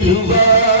You are.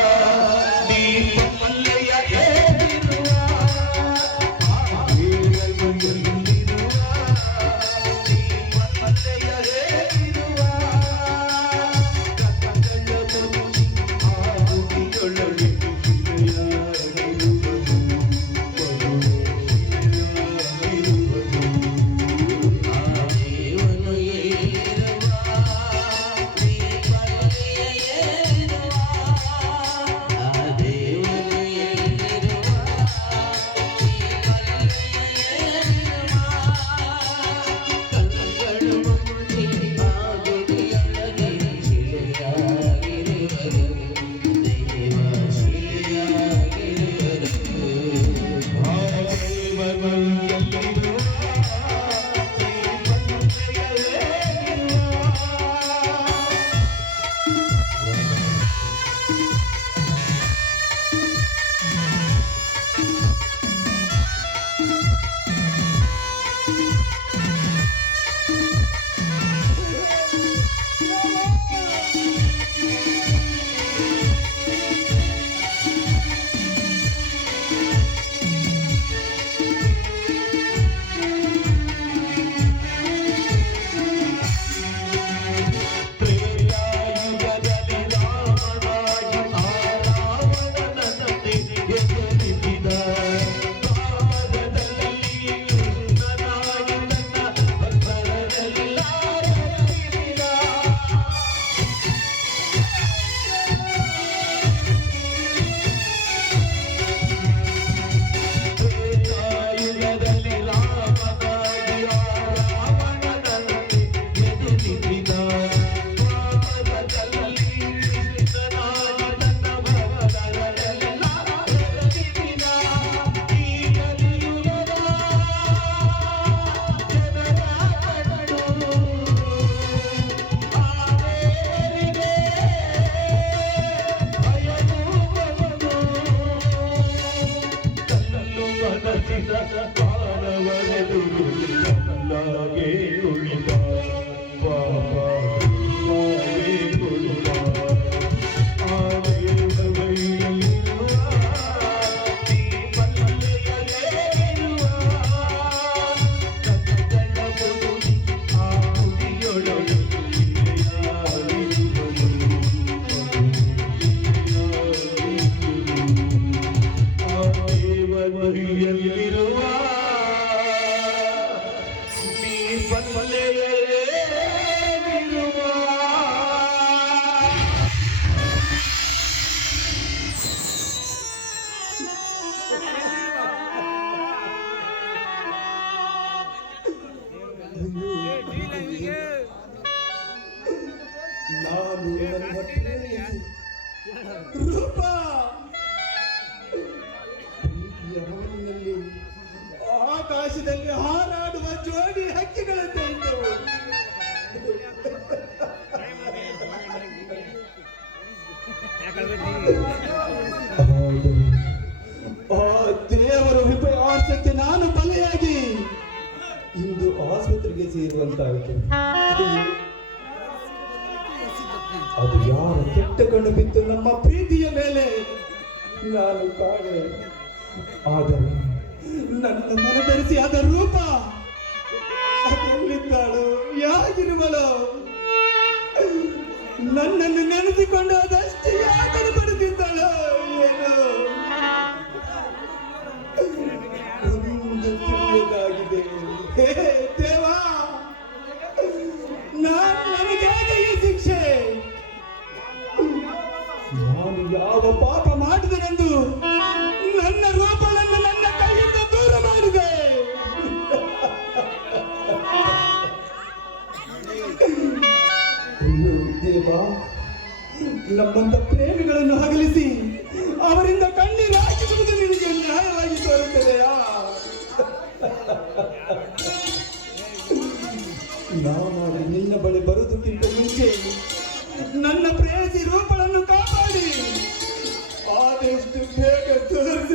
తట పాలవలదురు అలాగే ರೂಪ ಹಾಲಿನಲ್ಲಿ ಆಕಾಶದಲ್ಲಿ ಹಾರಾಡುವ ಜೋಡಿ ಹಕ್ಕಿಗಳಂತೆ ಇದ್ದವು. ದೇವರ ವಿಪವಾಸಕ್ಕೆ ನಾನು ಬಲೆಯಾಗಿ ಇಂದು ಆಸ್ಪತ್ರೆಗೆ ಸೇರುವಂತಾಯಿತು. ಅದು ಯಾರು ಕೆಟ್ಟ ಕಣ್ಣು ಬಿತ್ತು ನಮ್ಮ ಪ್ರೀತಿಯ ಮೇಲೆ? ನಾನು ಕಾಣೆ ಆದರೆ ನನ್ನ ಮನಧರಿಸಿ ಆದ ರೂಪ ಅದೆಲ್ಲಿದ್ದಾಳು ಯಾಗಿರುವಳು? ನನ್ನನ್ನು ನೆನೆಸಿಕೊಂಡು ದೇವ ನಮ್ಮಂತ ಪ್ರೇಮಿಗಳನ್ನು ಹಗಲಿಸಿ, ಅವರಿಂದ ಕಣ್ಣೀರು ಹಾಕಿಸುವುದು ನಿನಗೆ ನ್ಯಾಯವಾಗಿ ತೋರುತ್ತದೆಯಾ? ನಾವು ನಿನ್ನ ಬಳಿ ಬರುವುದಕ್ಕಿಂತ ಮುಂಚೆ ನನ್ನ ಪ್ರೇಯಸಿ ರೂಪಗಳನ್ನು ಕಾಪಾಡಿ. ಆದಷ್ಟು ಬೇಗ ತೋರಿಸಿ